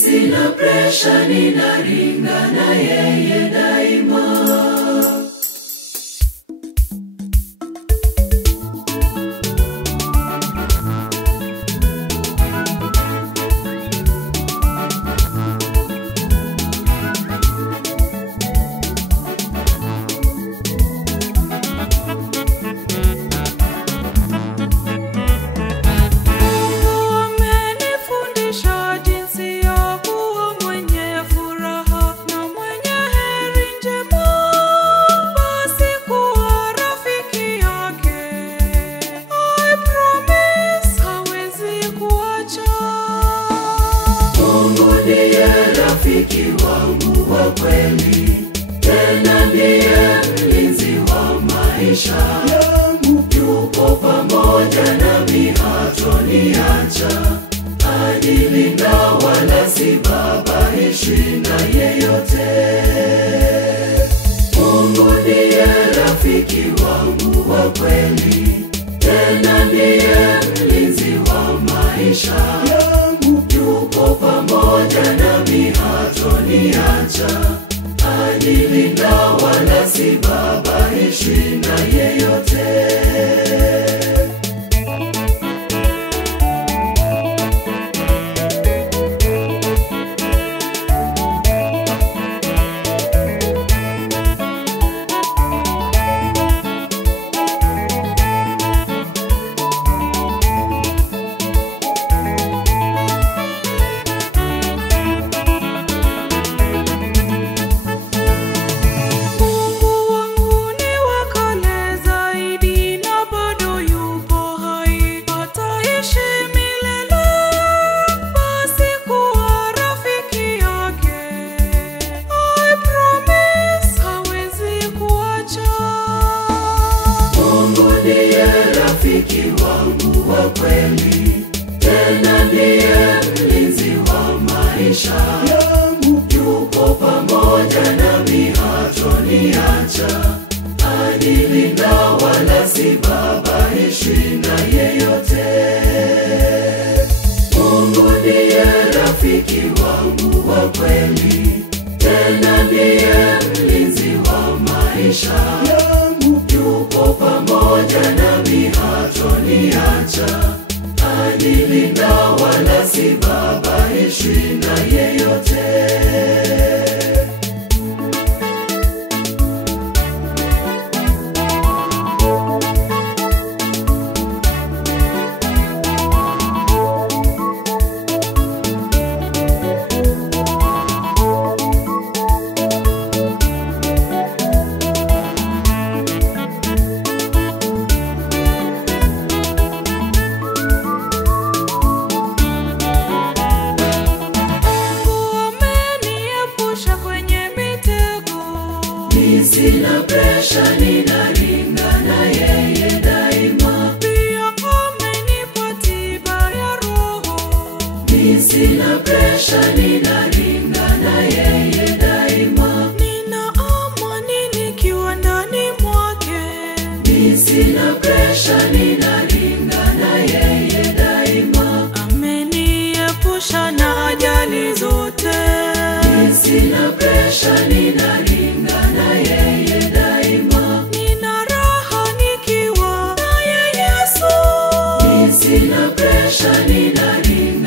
Sina presha, ninaringa na yeye daima. Rafiki wangu wa kweli, tena ndiye mlinzi wa maisha yangu. Yupo pamoja nami, hatoniacha. Anilinda wala sibabaishwi na yeyote. Mungu ndiye rafiki wangu wa kweli, tena ndiye mlinzi wa maisha yangu. Yupo pamoja nami, hatoniacha. Anilinda wala sibabaishwi na yeyote. Rafiki wangu wa kweli, tena ndiye mlinzi wa maisha yangu. Yupo pamoja nami, hatoniacha. Anilinda wala sibabaishwi na yeyote. Mungu ndiye rafiki wangu wa kweli, tena ndiye mlinzi wa maisha yangu. Yupo pamoja nami, hatoniacha. Anilinda wala sibabaishwi na yeyote. Sina presha, ninaringa na yeye daima. Pia amenipa tiba ya roho. Sina presha, ninaringa na yeye daima. Nina amani nikiwa ndani mwake. Sina presha, ninaringa na yeye daima. Ameniepusha na ajali zote. Sina presha, ninaringa na yeye daima. Nina raha nikiwa naye Yesu. Sina presha, ninaringa